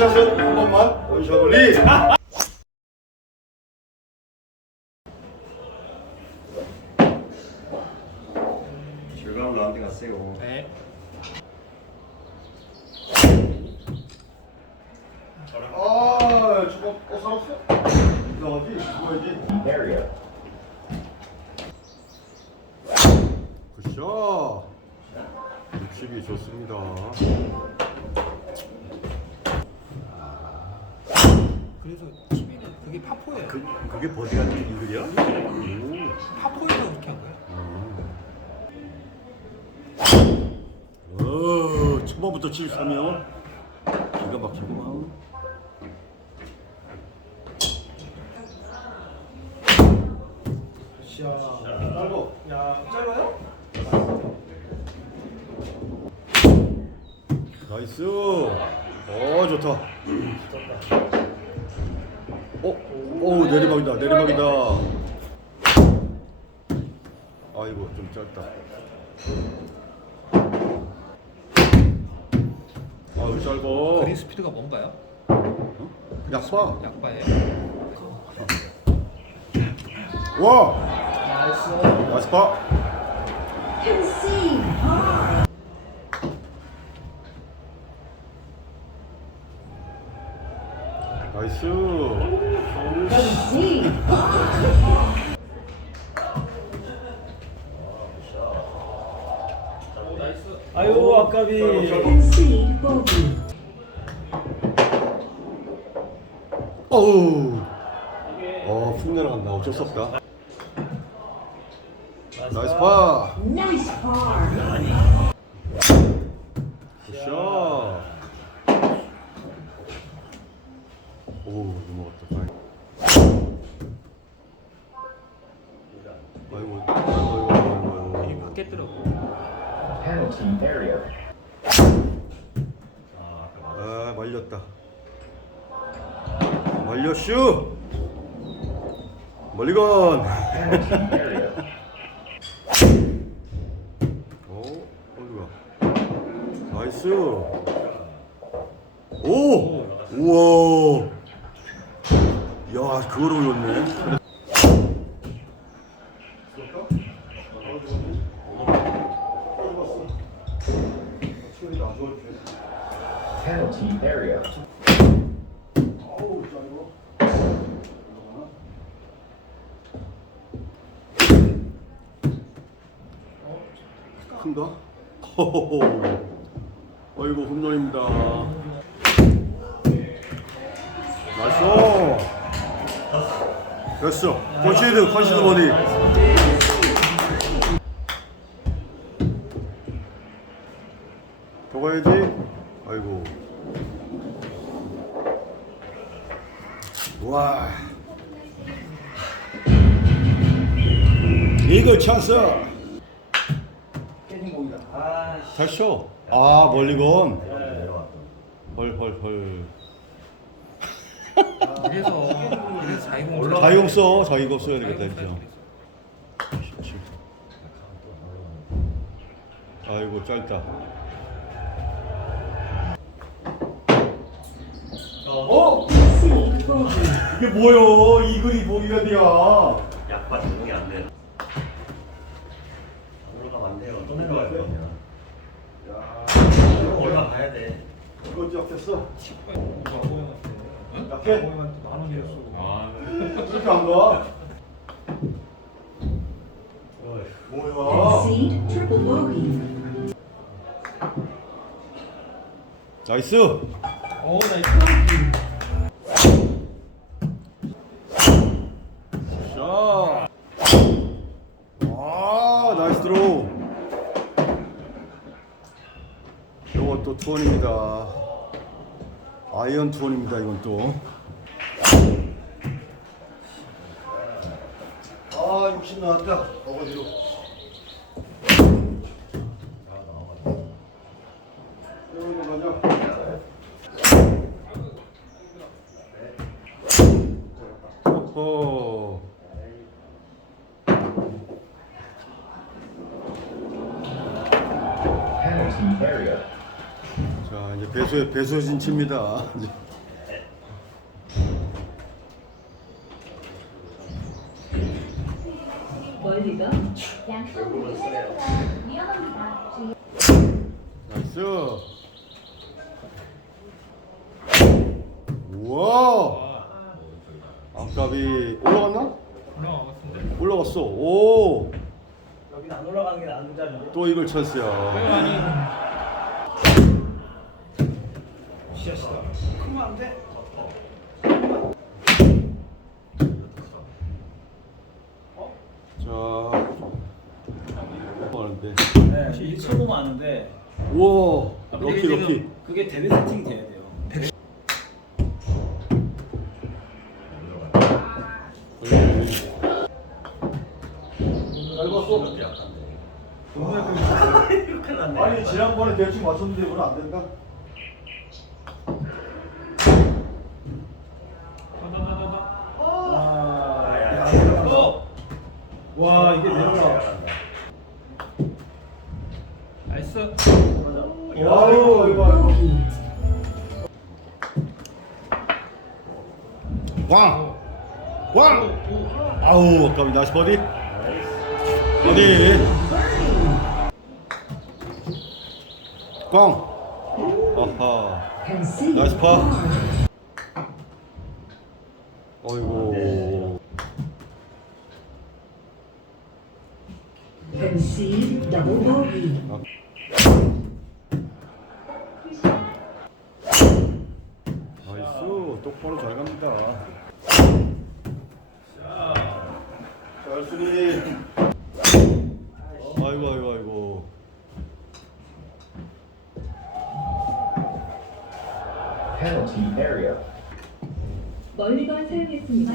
원샷은 한 번만 원샷 올리. 즐거운 라운드 갔어요. 네. 아, 저거 어 살았어? 이상하지? 뭐야지? area. 굿샷. 60이 좋습니다. 그래서 TV는 그 그게 버디가 이글이야? 파포에서 그렇게 한 거예요. 어, 초반부터 73이요. 기가 막히구만. 샤. 짧고. 야, 짧아요? 나이스. 어, 좋다. 어, 오, 내리막이다, 내리막이다. 아이고, 좀 짧다. 아유, 짧어. 그린 스피드가 뭔가요? 약파. 약바예요. 와! 나이스 파. Concede. 나이스. 아유, 아까비. 어우. 어, 훅 내려간다. 어쩔 수 없다. 나이스 파. Nice par. 굿샷. 오, 넘어갔다. 다행이다. 아이고, 아이고, 아이고, 아이고, 이게 아이고. 바뀌었더라고. Penalty area. 아, 말렸다. 말렸슈. 멀리건. Penalty area. 어, 어디가? 나이스. 오, 우와. 야, 그걸 올렸네. Penalty area. 큰가? 호호호. 어이구 홈런입니다. 나이스. 됐어. 컨시드 컨시드 버디. 더 가야지. 아이고. 와. 이거 찬스. 잘 쳐. 아 멀리건. 헐헐헐. 그래서 그래서 자유공 자유공 써. 자유공 써야 되겠다 진짜. 아이고 짧다. 어? 이게 뭐요? 이 글이 보기가 돼야. 약발 적응이 안 돼. 올라가면 안 돼요. 또 내려가야 돼요. 야, 올라가야 돼. 이건 약했어. 응? 약해? 오해한테 만 원이었어. 아, 그렇게 안 가. 뭐야? Concede triple bogey. 나이스. 오, 나이스. 자. 아, 나이스 드로우. 요거 또 투원입니다. 아이언 투원입니다, 이건 또. 아, 욕심 나왔다. 어거지로. 여 이제 배수 배수진 칩니다. 나이스. 우와. 아까비 올라갔나? 올라갔는데. 올라갔어. 오. 여기 안 올라가는 게 나은 자리. 또 이걸 쳤어요. 네, 시야시다. 크면 안 돼. 자. 하는데. 네, 1초 보면 아는데 우와. 아, 근데 럭키 지금 럭키. 그게 대회 세팅이 돼야 돼요. 큰일 났네. 아니 지난번에 대충 맞췄는데 오늘 안 된다. 아, 야, 야, 야. 또! 와 이게 내려가. 나이스. 아유 이거 Bogey. 광. 광. 아우 아깝이 나이스 버디. 버디. 광. 아하. Concede Nice putt. par. 어이구. Concede double bogey. 나이스 똑바로 잘 갑니다. 잘 수리. 아이고 아이고 아이고. Area. 멀리건 사용했습니다.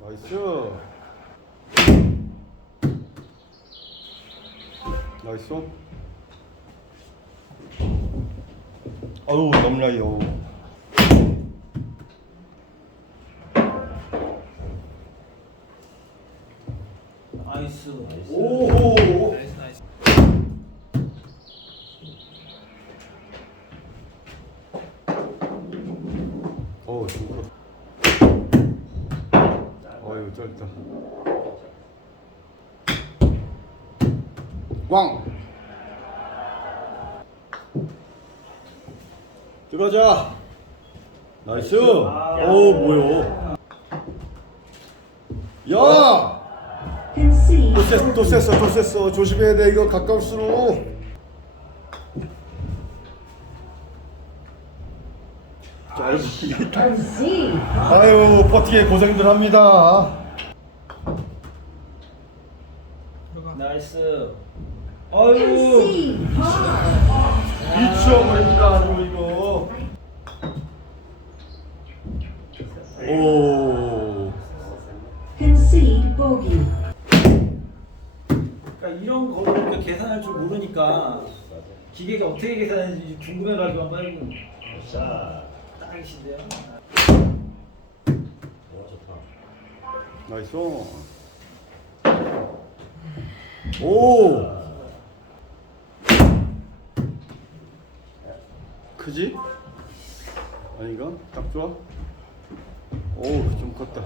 나이스. 나이스. 아유 넘나요. 나이스. 오호. 나이스 나이스. 어 좋다. 어유 짧다. 왕. 들어가자. 나이스. 오 뭐요? 야. 또 셌어 또. 셌어 또 셌어 조심해야 돼 이거 가까울수록. 짧. Concede par. 아유 버티게 고생들 합니다. 나이스. 아유. 미쳐버립니다 아주 이거. 오. Concede bogey. 그러니까 이런 거를 이렇게 계산할 줄 모르니까 기계가 어떻게 계산하는지 궁금해가지고 한번 해본 자, 딱이신데요. 어, 좋다. 나이스. 오. 크지? 아닌가? 딱 좋아? 오, 좀 컸다.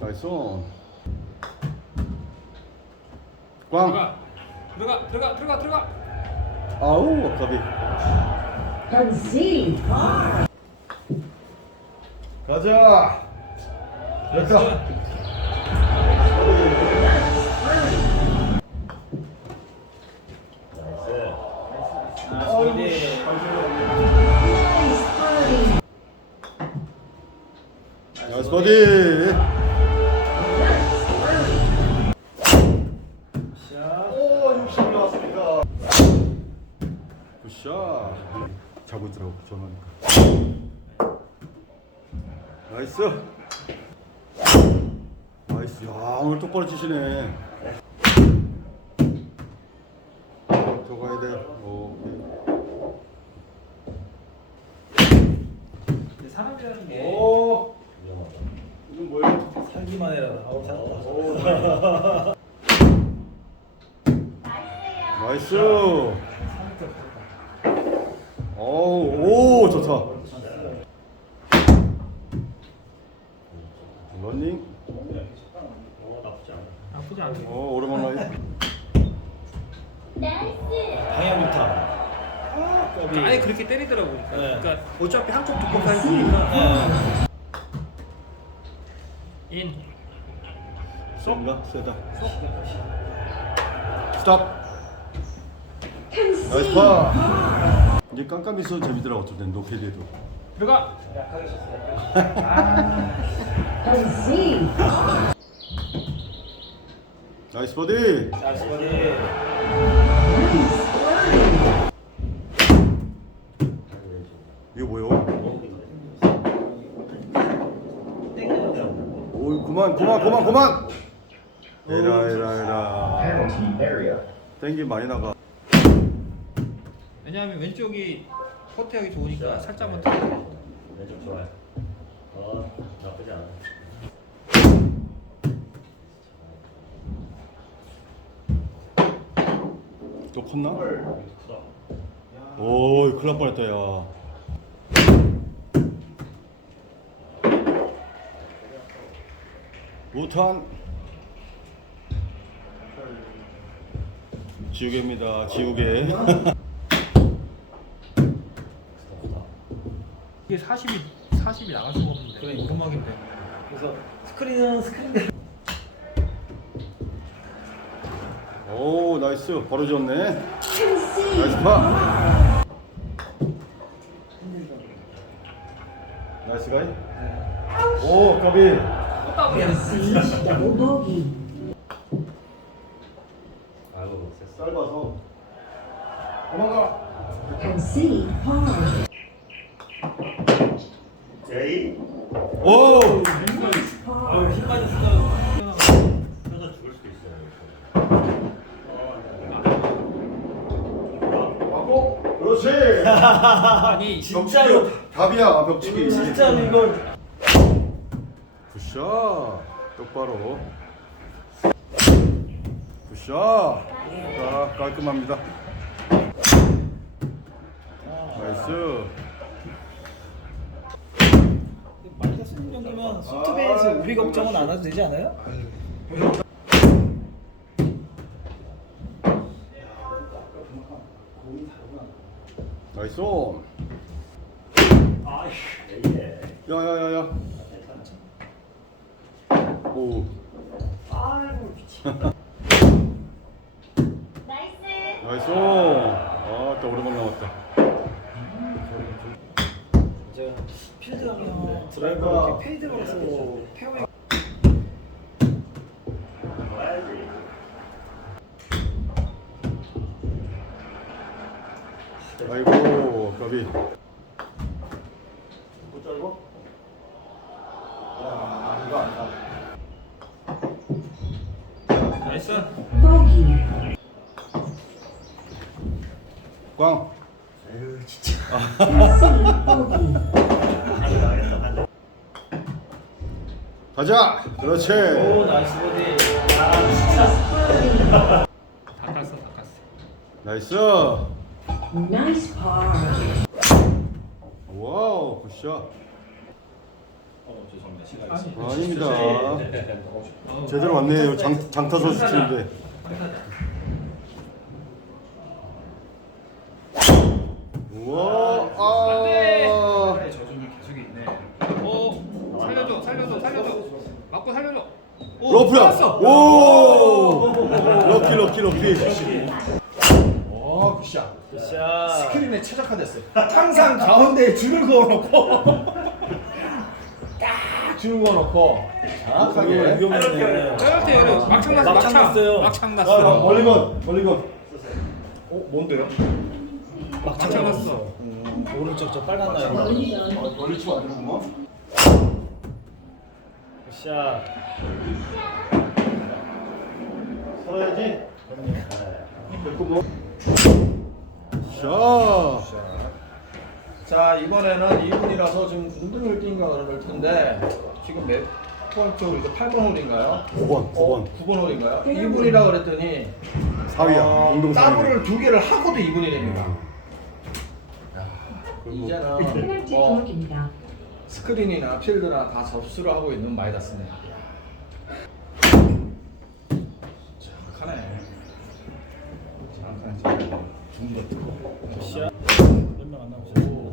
나이스. 꽝. 들어가. 들어가 들어가 들어가 들어가. 아우. Concede par. 가자. 됐다. 나이스 버디. 자고 있더라고, 전화니까. 나이스. 나이스. 야, 오늘 똑바로 치시네. 더 가야 돼. 근데 사람이라는 게 오. 이건 뭐예요? 살기만 해라. 아우 살았다. 나이스. 오, 오, 좋다. 런닝. 나쁘지 않아. 오, 오랜만 라이. 방향 좋다. 그 안에 그렇게 때리더라고. 그러니까 네. 그러니까 어차피 한쪽 두껍게 할 네. 거니까. 네. 인. 쏙. 세다. 스톱. 나이스 파. 이제 깜깜이 있어도 재밌더라고 어쩔 땐 노케리에도. 들어가. Concede. 나이스 버디. 이거 뭐요? 땡겨요. 오, 그만, 그만, 그만, 그만. 에라, 에라, 에라. 땡기 많이 나가. 왜냐하면 왼쪽이 커트하기 좋으니까 살짝만 들어. 왼쪽 좋아요. 어 나쁘지 않아. 또 컸나? 크다. 오, 큰일 날 뻔했다, 야. 우탄. 지우개입니다, 지우개. 이게 40이 40이 나갈 수가 없는데. 그러니까. 오르막인데. 그래서 스크린은 스크린대로. 오, 나이스. 바로 지었네. 나이스 파. 나이스 가이. 오, 까비. bogey. 아유. 짧아서. 도망가. Par. 제이. 오! Nice par. 아유 힘 빠졌어. 펴서 죽을 수도 있어요. 맞고. 그렇지. 아니 진짜로 답이야, 벽치기. 진짜로 이걸 굿샷. 똑바로. 굿샷. 자, 깔끔합니다. 나이스. 마이너스 1 정도면 소프트베이스 우리 걱정은 안 해도 되지 않아요? 나이스. 야야야야. 오. 나이스. 나이스. 아, 또 오랜만 남았다. 제가 필드 가면 드라이버 아이고, 까비. 못 짧아? 야, 이거 안 타. 나이스. Bogey. 꽝. Concede bogey. 나겠다 한 대. 가자. 그렇지. 오 나이스 Birdie. 다 깠어, 다 깠어. 나이스. Nice par. 와우, 굿샷. 어 죄송합니다. 시간이. 아닙니다. 제대로 왔네요. 장, 장타 선수 치는데. 우와, 맞고 살려줘. 오, 러프야. 오. 럭키, 럭키, 럭키. 어, 굿샷. 샷 스크린에 최적화됐어요. 항상 가운데에 줄을 그어놓고 딱 줄을 그어놓고 정확하게. 위험했네 페널티 열려. 막창 났어, 막창 막창. 났어요. 막창 아, 났어. 멀리건, 멀리건. 어, 뭔데요? 막창 났어. 오른쪽 저 빨간 라인 멀리건. 멀리 치면 안 되는구만. 샷 살아야지. 됐고 뭐. 샷. 자, 이번에는 2분이라서 지금 운동을 뛴가 그럴 텐데 지금 몇 번 쪽으로 이제 8번 홀인가요? 9번, 9번. 9번 홀인가요? 2분이라 그랬더니 4위야. 어, 공동 4위. 더블을 두 개를 하고도 2분이 됩니다. 그리고 이제는 뭐 블록입니다. 스크린이나 필드나 다 접수를 하고 있는 마이다스네. 정확하네. 정확하네. 진짜. 중도 뜨고. 시야 몇명 안 남았어.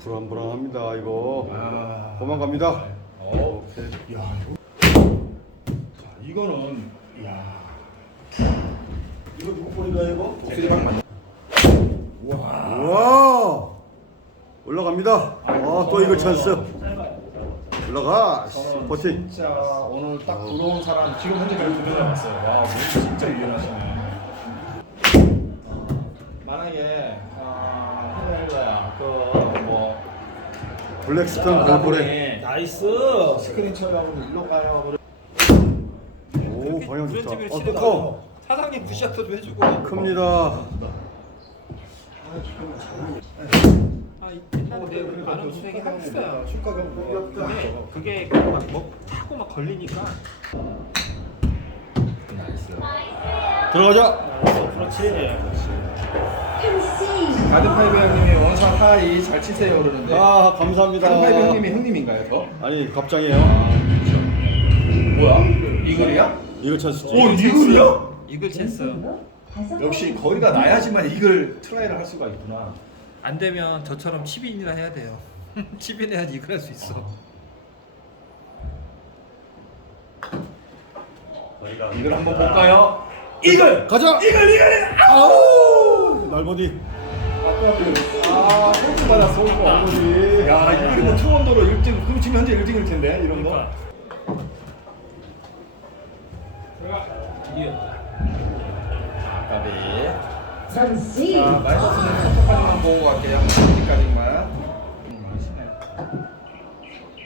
불안불안합니다 이거. 아. 도망갑니다. 어. 야, 이거. 자, 이거는 야. 이거 누구 볼인가 이거? 목소리방 맞나? 우와 올라갑니다. 아또 이거 찬스. 올라가. 버팅. 진짜 오늘 딱 들어온 사람 지금 현재까지 두명 남았어요. 와, 몸 진짜 유연하시네. 만약에 아, 헤멜러야 그뭐 블랙스톤 골볼에. 나이스. 스크린 쳐가고 일로 가요. 오 방향 좋다. 어 치다가 또 사장님 푸시업도 해주고. 큽니다. 아 옛날에 많은 수행이 했어요. 축가가 근데 그게 막뭐 타고 막 걸리니까. 들어가자. Concede. 가드파이브 형님이 원샷 하이 잘 치세요 그러는데 아 감사합니다. 가드파이브 형님이 형님인가요 더? 아니 갑장이에요. 뭐야? 이글이야? 이거 찬스지. 오 이글이야? 이글 찬스. 역시 거리가 나야지만 이글 트라이를 할 수가 있구나. 안 되면 저처럼 치빈이나 해야 돼요. 치빈 해야지 이글 할수 있어. 거리가 이글 한번 볼까요? 이글! 가자. 이글 이글! 아우 날보디. 아홈 받았어 홈 날보디. 야 이글이 뭐 투원도로 1등 그럼 지금 현재 1등일 텐데 이런 거. 까비. Concede. 자 마이너스는 첫까지만 보고 갈게요. 여기까지만.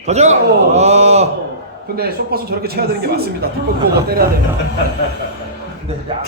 가자. 아. 근데 쇼퍼스 저렇게 쳐야 되는 게 맞습니다. 뒷골 보고 때려야 됩니다. 근데 야,